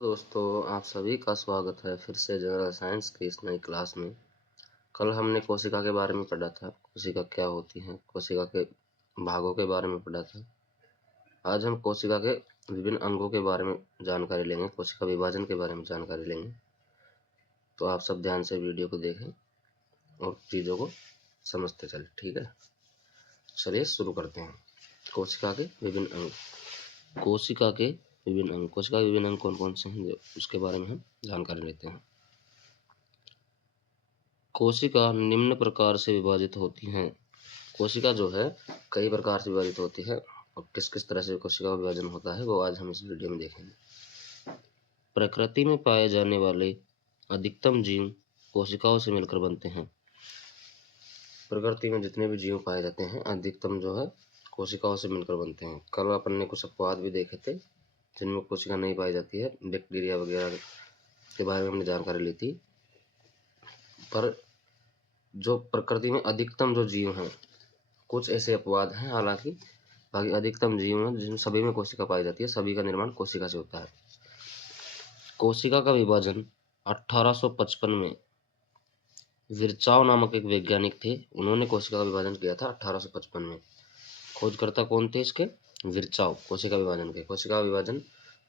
दोस्तों, आप सभी का स्वागत है फिर से जनरल साइंस की इस नई क्लास में। कल हमने कोशिका के बारे में पढ़ा था, कोशिका क्या होती है, कोशिका के भागों के बारे में पढ़ा था। आज हम कोशिका के विभिन्न अंगों के बारे में जानकारी लेंगे, कोशिका विभाजन के बारे में जानकारी लेंगे। तो आप सब ध्यान से वीडियो को देखें और चीज़ों को समझते चलें, ठीक है। चलिए शुरू करते हैं। कोशिका के विभिन्न अंग। कोशिका के विभिन्न अंग। कोशिका के विभिन्न अंग कौन कौन से हैं, जो उसके बारे में हम जानकारी लेते हैं। कोशिका निम्न प्रकार से विभाजित होती हैं। कोशिका जो है कई प्रकार से विभाजित होती है और किस किस तरह से कोशिका का विभाजन होता है वो आज हम इस वीडियो में देखेंगे। प्रकृति में पाए जाने वाले अधिकतम जीव कोशिकाओं से मिलकर बनते हैं। प्रकृति में जितने भी जीव पाए जाते हैं अधिकतम जो है कोशिकाओं से मिलकर बनते हैं। कल अपन ने कुछ अपवाद भी देखे थे जिनमें कोशिका नहीं पाई जाती है, बैक्टीरिया वगैरह के बारे में हमने जानकारी ली थी। पर जो प्रकृति में अधिकतम जो जीव हैं, कुछ ऐसे अपवाद हैं, हालांकि बाकी अधिकतम जीव हैं जिनमें सभी में कोशिका पाई जाती है। सभी का निर्माण कोशिका से होता है। कोशिका का विभाजन 1855 में विर्चाव नामक एक वैज्ञानिक थे, उन्होंने कोशिका का विभाजन किया था 1855 में। खोजकर्ता कौन थे इसके? विर्चाव। कोशिका विभाजन के कोशिका विभाजन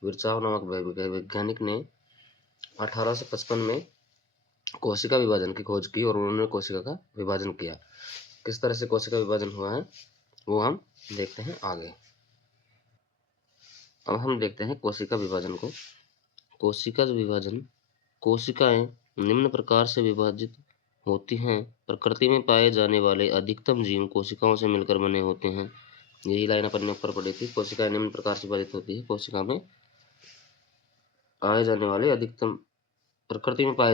विर्चाव नामक वैज्ञानिक ने 1855 में कोशिका विभाजन की खोज की और उन्होंने कोशिका का विभाजन किया। किस तरह से कोशिका विभाजन हुआ है वो हम देखते हैं आगे। अब हम देखते हैं कोशिका विभाजन को। कोशिका विभाजन। कोशिकाएं निम्न प्रकार से विभाजित होती हैं। प्रकृति में पाए जाने वाले अधिकतम जीव कोशिकाओं से मिलकर बने होते हैं। यही लाइन अपन ने ऊपर पढ़ी थी। कोशिकाएं निम्न प्रकार से विभाजित होती है। कोशिका में पाए जाने वाले अधिकतम प्रकृति में पाए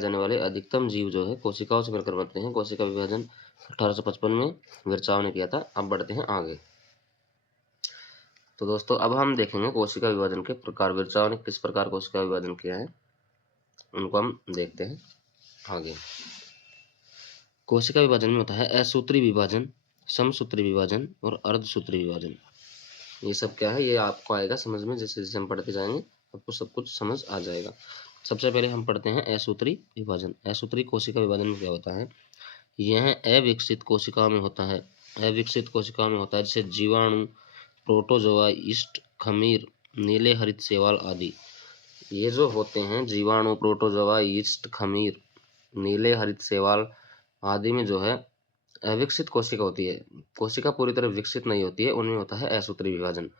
जाने वाले अधिकतम जीव जो है कोशिकाओं से मिलकर बनते हैं। कोशिका विभाजन 1855 में विर्चाव ने किया था। अब बढ़ते हैं आगे। तो दोस्तों अब हम देखेंगे कोशिका विभाजन के प्रकार। विर्चाव ने किस प्रकार कोशिका विभाजन किया है उनको हम देखते हैं आगे। कोशिका विभाजन में होता है असूत्री विभाजन, समसूत्री विभाजन और अर्धसूत्री विभाजन। ये सब क्या है ये आपको आएगा समझ में, जैसे जैसे हम पढ़ते जाएंगे आपको सब कुछ समझ आ जाएगा। सबसे पहले हम पढ़ते हैं असूत्री विभाजन। असूत्री कोशिका विभाजन में क्या होता है? यह अविकसित कोशिकाओं में होता है। अविकसित कोशिकाओं में होता है जैसे जीवाणु, प्रोटोजोआ, यीस्ट, खमीर, नीले हरित शैवाल आदि। ये जो होते हैं जीवाणु, प्रोटोजोआ, यीस्ट, खमीर, नीले हरित शैवाल आदि में जो है अविकसित कोशिका होती है। कोशिका पूरी तरह विकसित नहीं होती है, उनमें होता है असूत्री विभाजन।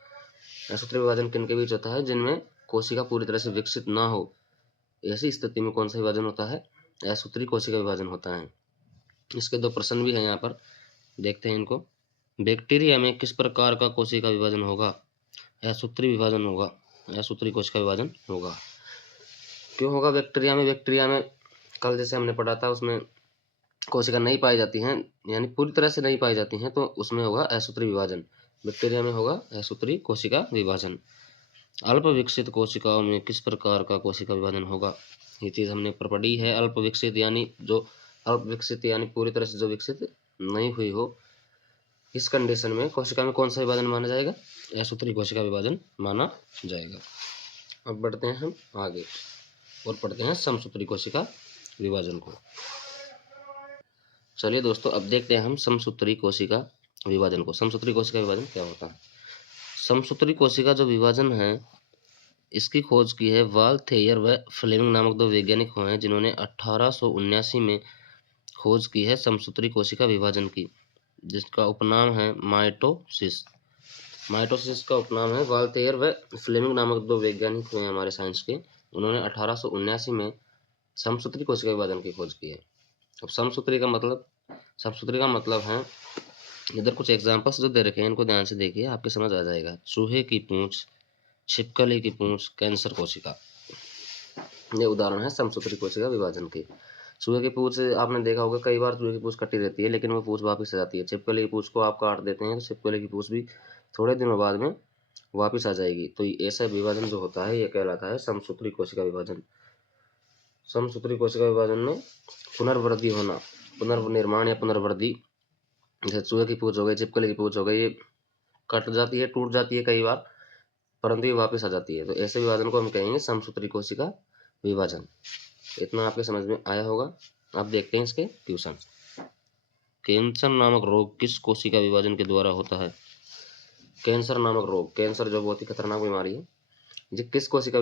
असूत्री विभाजन किन के बीच होता है? जिनमें कोशिका पूरी तरह से विकसित ना हो, ऐसी स्थिति में कौन सा विभाजन होता है? असूत्री कोशिका विभाजन होता है। इसके दो प्रश्न भी हैं यहाँ पर, देखते हैं इनको। बैक्टीरिया में किस प्रकार का कोशिका विभाजन होगा? असूत्री विभाजन होगा, असूत्री कोशिका विभाजन होगा। क्यों होगा बैक्टीरिया में? बैक्टीरिया में कल जैसे हमने पढ़ा था उसमें कोशिका नहीं पाई जाती हैं, यानी पूरी तरह से नहीं पाई जाती हैं, तो उसमें होगा असूत्री विभाजन। बैक्टीरिया में होगा असूत्री कोशिका विभाजन। अल्प विकसित कोशिकाओं में किस प्रकार का कोशिका विभाजन होगा? ये चीज़ हमने पढ़ी है। अल्प विकसित यानी पूरी तरह से जो विकसित नहीं हुई हो, इस कंडीशन में कोशिका में कौन सा विभाजन माना जाएगा? असूत्री कोशिका विभाजन माना जाएगा। अब बढ़ते हैं हम आगे और पढ़ते हैं समसूत्री कोशिका विभाजन को। चलिए दोस्तों अब देखते हैं हम समसूत्री कोशिका विभाजन को। समसूत्री कोशिका विभाजन क्या होता है? समसूत्री कोशिका जो विभाजन है इसकी खोज की है वाल थेयर व फ्लेमिंग नामक दो वैज्ञानिक हुए हैं, जिन्होंने 1879 में खोज की है समसूत्री कोशिका विभाजन की, जिसका उपनाम है माइटोसिस। माइटोसिस का उपनाम है। वाल थेयर व फ्लेमिंग नामक दो वैज्ञानिक हुए हैं हमारे साइंस के, उन्होंने 1879 में समसूत्री कोशिका विभाजन की खोज की है। अब समसूत्री का मतलब है, इधर कुछ एग्जांपल्स जो दे रखे हैं इनको ध्यान से देखिए, आपके समझ आ जाएगा। चूहे की पूंछ, छिपकली की पूंछ, कैंसर कोशिका, ये उदाहरण है समसूत्री कोशिका विभाजन के। चूहे की पूंछ आपने देखा होगा, कई बार चूहे की पूंछ कटी रहती है लेकिन वो पूंछ वापस आ जाती है। छिपकली की पूंछ को आप काट देते हैं तो छिपकली की पूंछ भी थोड़े दिनों बाद में वापस आ जाएगी। तो ऐसा विभाजन जो होता है ये कहलाता है समसूत्री कोशिका विभाजन। समसूत्री कोशिका विभाजन में पुनर्वृद्धि होना, पुनर्निर्माण या पुनर्वृद्धि, जैसे चूहे की पूंछ हो गई, छिपकली की पूंछ हो गई, ये कट जाती है, टूट जाती है कई बार, परंतु ये वापस आ जाती है। तो ऐसे विभाजन को हम कहेंगे समसूत्री कोशिका विभाजन। इतना आपके समझ में आया होगा। अब देखते हैं इसके क्वेश्चन। कैंसर नामक रोग किस कोशिका विभाजन के द्वारा होता है? कैंसर नामक रोग, कैंसर जो बहुत ही खतरनाक बीमारी है, ये किस कोशिका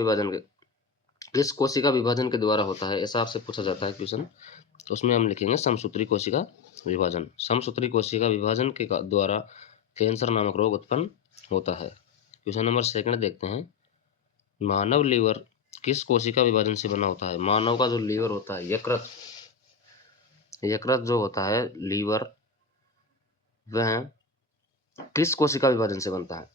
विभाजन के द्वारा होता है, ऐसा आपसे पूछा जाता है क्वेश्चन। तो उसमें हम लिखेंगे समसूत्री कोशिका विभाजन। समसूत्री कोशिका विभाजन के द्वारा कैंसर नामक रोग उत्पन्न होता है। क्वेश्चन नंबर 2 देखते हैं। मानव लीवर किस कोशिका विभाजन से बना होता है? मानव का जो लीवर होता है, यकृत जो होता है लीवर, वह किस कोशिका विभाजन से बनता है?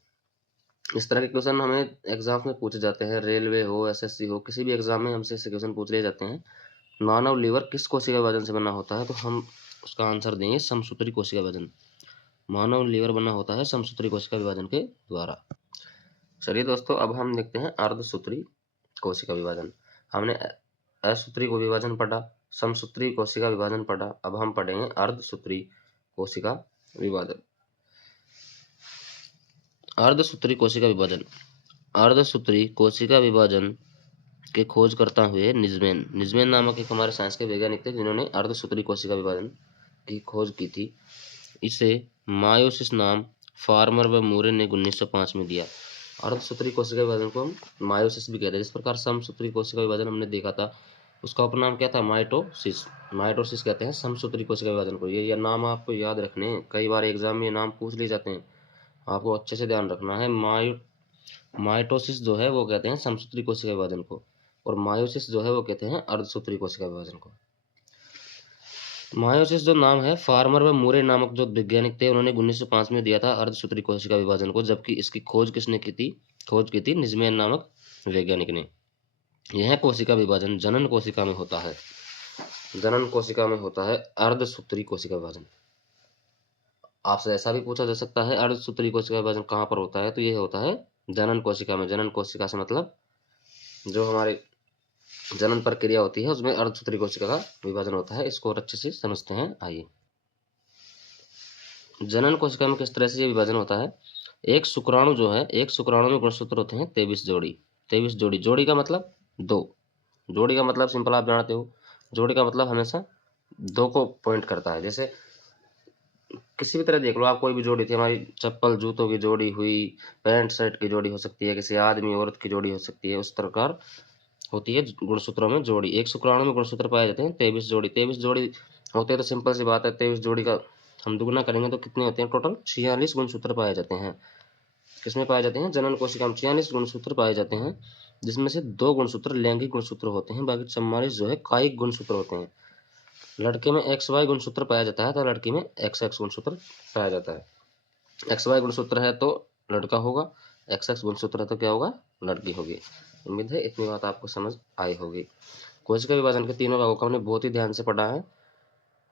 इस तरह के क्वेश्चन हमें एग्जाम में पूछे जाते हैं। रेलवे हो, एसएससी हो, किसी भी एग्जाम में हमसे ऐसे क्वेश्चन पूछ लिए जाते हैं। मानव लीवर किस कोशिका विभाजन से बना होता है? तो हम उसका आंसर देंगे समसूत्री कोशिका विभाजन। मानव लीवर बना होता है समसूत्री कोशिका विभाजन के द्वारा। चलिए दोस्तों, अब हम देखते हैं अर्धसूत्री कोशिका विभाजन। हमने असूत्री को विभाजन पढ़ा, समसूत्री कोशिका विभाजन पढ़ा, अब हम पढ़ेंगे अर्धसूत्री कोशिका विभाजन। अर्धसूत्री कोशिका विभाजन। अर्धसूत्री कोशिका विभाजन के खोज करता हुए निजमेन नामक एक हमारे साइंस के वैज्ञानिक थे जिन्होंने अर्धसूत्री कोशिका विभाजन की खोज की थी। इसे मायोसिस नाम फार्मर व मूरे ने 1905 में दिया। अर्धसूत्री कोशिका विभाजन को हम मायोसिस भी कहते हैं। जिस प्रकार समसूत्री कोशिका विभाजन हमने देखा था, उसका उपनाम क्या था? माइटोसिस। माइटोसिस कहते हैं समसूत्री कोशिका विभाजन को। ये नाम आपको याद रखने हैं, कई बार एग्जाम में ये नाम पूछ लिए जाते हैं, आपको अच्छे से ध्यान रखना है। माइटोसिस जो है वो कहते हैं समसूत्री कोशिका विभाजन को, और मायोसिस जो है वो कहते हैं अर्धसूत्री कोशिका विभाजन को। मायोसिस जो नाम है, फार्मर व मूरे नामक जो वैज्ञानिक थे, उन्होंने 1905 में दिया था अर्धसूत्री कोशिका विभाजन को, जबकि इसकी खोज किसने की थी? खोज की थी निजमेन नामक वैज्ञानिक ने। यह कोशिका विभाजन जनन कोशिका में होता है। जनन कोशिका में होता है अर्धसूत्री कोशिका विभाजन। आपसे ऐसा भी पूछा जा सकता है अर्धसूत्री कोशिका विभाजन कहाँ पर होता है? तो ये होता है जनन कोशिका में। जनन कोशिका से मतलब जो हमारे जनन प्रक्रिया होती है उसमें अर्धसूत्री कोशिका का विभाजन होता है। इसको और अच्छे से समझते हैं। आइए, जनन कोशिका में किस तरह से ये विभाजन होता है? एक शुक्राणु जो है, एक शुक्राणु में गुणसूत्र होते हैं 23 जोड़ी। 23 जोड़ी, जोड़ी का मतलब 2, जोड़ी का मतलब सिंपल आप जानते हो, जोड़ी का मतलब हमेशा 2 को पॉइंट करता है। जैसे किसी भी तरह देख लो आप, कोई भी जोड़ी थी, हमारी चप्पल जूतों की जोड़ी हुई, पैंट शर्ट की जोड़ी हो सकती है, किसी आदमी औरत की जोड़ी हो सकती है, उस प्रकार होती है गुणसूत्रों में जोड़ी। एक शुक्राणु में गुणसूत्र पाए जाते हैं 23 जोड़ी। 23 जोड़ी होते हैं तो सिंपल सी बात है, 23 जोड़ी का हम दुगुना करेंगे तो कितने होते हैं? टोटल 46 गुणसूत्र पाए जाते हैं। किसमें पाए जाते हैं? जनन कोशिका में 46 गुणसूत्र पाए जाते हैं, जिसमें से 2 गुणसूत्र लैंगिक गुणसूत्र होते हैं, बाकी 44 जो है कायिक गुणसूत्र होते हैं। लड़के में XY गुणसूत्र पाया जाता है तो लड़की में XX गुणसूत्र पाया जाता है। XY गुणसूत्र है तो लड़का होगा, XX गुणसूत्र है तो क्या होगा? लड़की होगी। उम्मीद है इतनी बात आपको समझ आई होगी। कोशिका विभाजन के तीनों भागों को हमने बहुत ही ध्यान से पढ़ा है।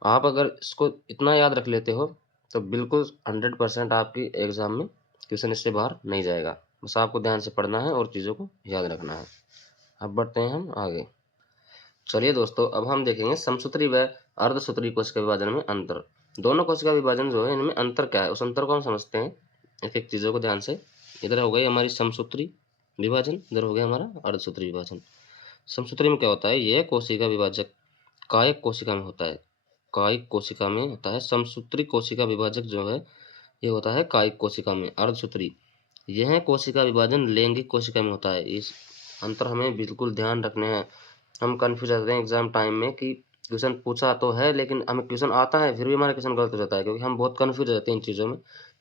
आप अगर इसको इतना याद रख लेते हो तो बिल्कुल 100% आपकी एग्जाम में क्वेश्चन इससे बाहर नहीं जाएगा। बस आपको ध्यान से पढ़ना है और चीज़ों को याद रखना है। अब बढ़ते हैं हम आगे। चलिए दोस्तों, अब हम देखेंगे समसूत्री व अर्धसूत्री कोशिका विभाजन में अंतर। दोनों कोशिका विभाजन जो है, इनमें अंतर क्या है, उस अंतर को हम समझते हैं एक एक चीज़ों को ध्यान से। इधर हो गई हमारी समसूत्री विभाजन, इधर हो गया हमारा अर्धसूत्री विभाजन। समसूत्री में क्या होता है? यह कोशिका विभाजक कायिक कोशिका में होता है। कायिक कोशिका में होता है। समसूत्री कोशिका विभाजक जो है ये होता है कायिक कोशिका में। अर्धसूत्री, यह कोशिका विभाजन लैंगिक कोशिका में होता है। इस अंतर हमें बिल्कुल ध्यान रखने हैं। हम कन्फ्यूज रहते हैं एग्जाम टाइम में कि क्वेश्चन पूछा तो है लेकिन हमें क्वेश्चन आता है फिर भी हमारा क्वेश्चन गलत हो जाता है, क्योंकि हम बहुत कन्फ्यूज रहते हैं इन चीज़ों में।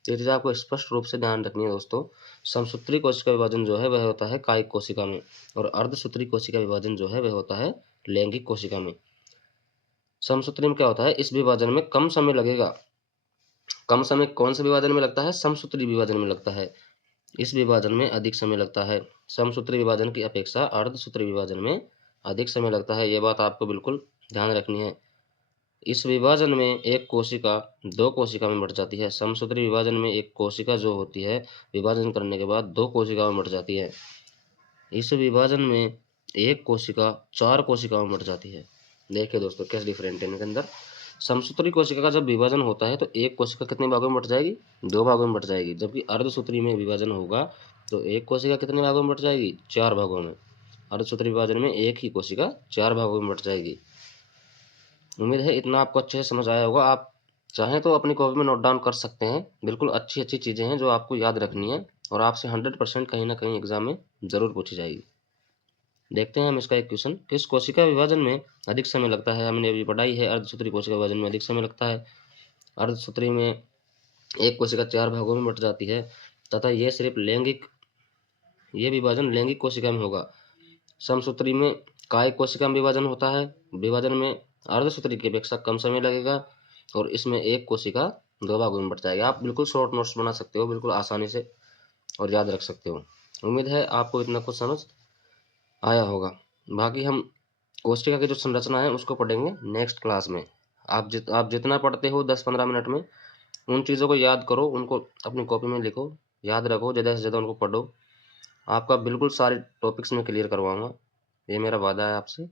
ये चीज़ आपको स्पष्ट रूप से ध्यान रखनी है दोस्तों। समसूत्री कोशिका विभाजन जो है वह होता है कायिक कोशिका में, और अर्धसूत्री कोशिका विभाजन जो है वह होता है लैंगिक कोशिका में। समसूत्री में क्या होता है? इस विभाजन में कम समय लगेगा। कम समय कौन से विभाजन में लगता है? समसूत्री विभाजन में लगता है। इस विभाजन में अधिक समय लगता है। समसूत्री विभाजन की अपेक्षा अर्धसूत्री विभाजन में अधिक समय लगता है। ये बात आपको बिल्कुल ध्यान रखनी है। इस विभाजन में एक कोशिका 2 कोशिका में बढ़ जाती है। समसूत्री विभाजन में एक कोशिका जो होती है विभाजन करने के बाद 2 कोशिकाओं में बढ़ जाती है। इस विभाजन में एक कोशिका 4 कोशिकाओं में बढ़ जाती है। देखिए दोस्तों कैसे डिफरेंट है इनके अंदर। समसूत्री कोशिका का जब विभाजन होता है तो एक कोशिका कितने भागों में बट जाएगी? 2 भागों में बट जाएगी, जबकि अर्धसूत्री में विभाजन होगा तो एक कोशिका कितने भागों में बट जाएगी? 4 भागों में। अर्धसूत्री विभाजन में एक ही कोशिका 4 भागों में बट जाएगी। उम्मीद है इतना आपको अच्छे से समझ आया होगा। आप चाहें तो अपनी कॉपी में नोट डाउन कर सकते हैं। बिल्कुल अच्छी अच्छी चीज़ें हैं जो आपको याद रखनी है और आपसे 100% कहीं ना कहीं एग्जाम में ज़रूर पूछी जाएगी। देखते हैं हम इसका एक क्वेश्चन। किस कोशिका विभाजन में अधिक समय लगता है? हमने अभी पढ़ाई है अर्धसूत्री कोशिका विभाजन में अधिक समय लगता है। अर्धसूत्री में एक कोशिका 4 भागों में बट जाती है तथा ये विभाजन लैंगिक कोशिका में होगा। समसूत्री में कायिक कोशिका में विभाजन होता है। विभाजन में अर्धसूत्री की अपेक्षा कम समय लगेगा और इसमें एक कोशिका 2 भागों में बट जाएगी। आप बिल्कुल शॉर्ट नोट्स बना सकते हो, बिल्कुल आसानी से और याद रख सकते हो। उम्मीद है आपको इतना कुछ समझ आया होगा। बाकी हम कोशिका की जो संरचना है उसको पढ़ेंगे नेक्स्ट क्लास में। आप जितना पढ़ते हो 10-15 मिनट में उन चीज़ों को याद करो, उनको अपनी कॉपी में लिखो, याद रखो, ज़्यादा से ज़्यादा उनको पढ़ो। आपका बिल्कुल सारे टॉपिक्स में क्लियर करवाऊंगा, ये मेरा वादा है आपसे।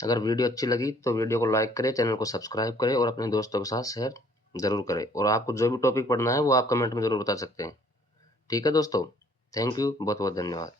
अगर वीडियो अच्छी लगी तो वीडियो को लाइक करें, चैनल को सब्सक्राइब करें और अपने दोस्तों के साथ शेयर ज़रूर करें। और आपको जो भी टॉपिक पढ़ना है वो आप कमेंट में ज़रूर बता सकते हैं। ठीक है दोस्तों, थैंक यू, बहुत बहुत धन्यवाद।